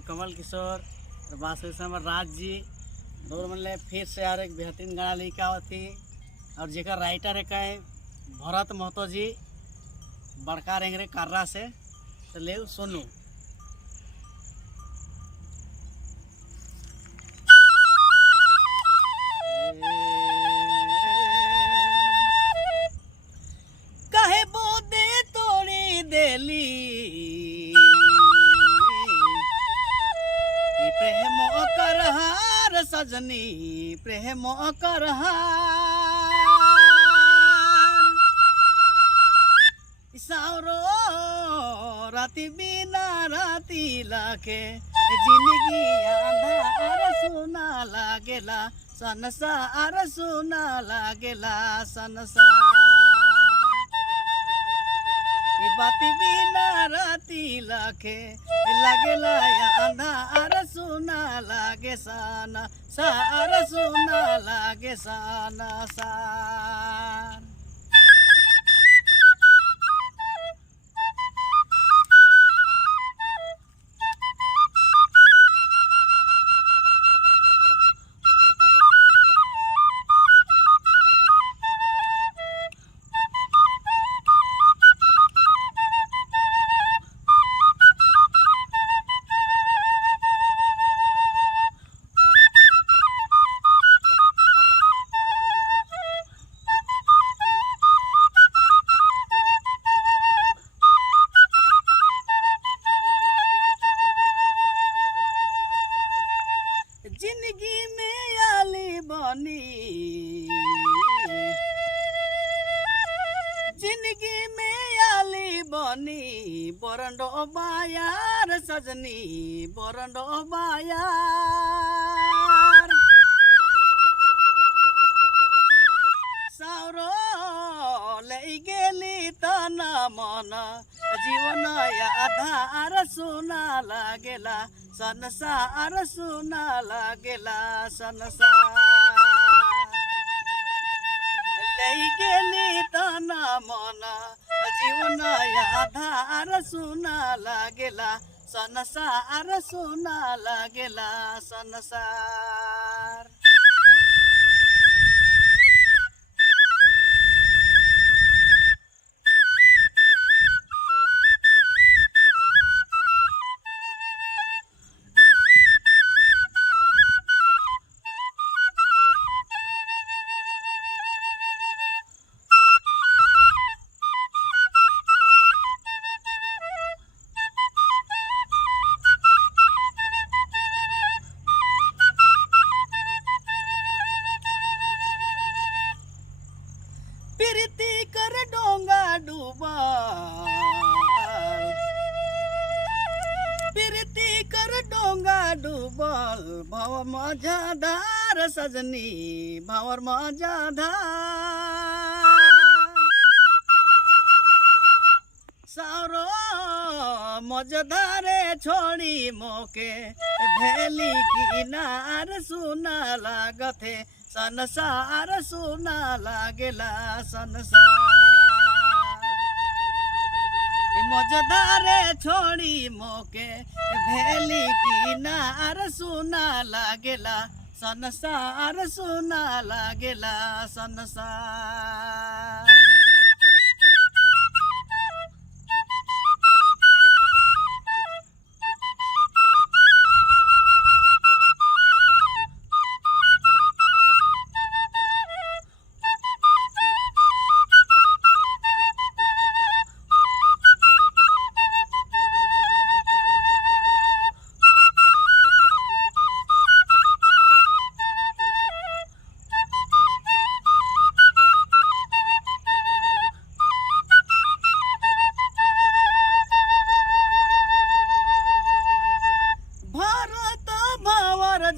मैं कमल किशोर और बात हमारे राज जी दौर मतलब फिर से यार एक बेहतरीन गाना लेके आवत थी और जेकर राइटर है कहे भरत महतो जी बड़का रेंगरे कर्रा से तो ले सुनू। कहे बोदे तोड़ी देली प्रेम कर हार सजनी प्रेम कर हार सावरो राती बिना राती लाखे जिंदगी अंधार सुना लागेला संसार सुना लागेला संसार बाती बिना राती लाखे लागेला या अंधार सुना लागे साना सार सुना लागे साना सार। जिंदगी में आली बनी जिंदगी में आली बनी बरंडो बायार सजनी बरंडो बायार सावरो ले गेली तना मन जीवन आधार सुना लागेला संसार सुना लागेला संसार ले गेली तना मन जीवन आधार सुना लागेला संसार सुना लागेला संसार। प्रीति कर डोंगा डूबा प्रीति कर डोंगा डूबल भवर मजादार सजनी भवर मजादार सारो मजदारे छोड़ी मोके भेली किनार सुना लागथे संसार सुना लागेला संसार मजदारे छोड़ी मोके भेली किनार सुना लागेला संसार सुना लागेला संसार।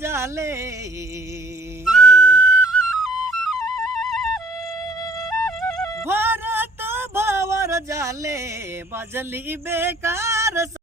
जाले भरत भवर जाले बजली बेकार।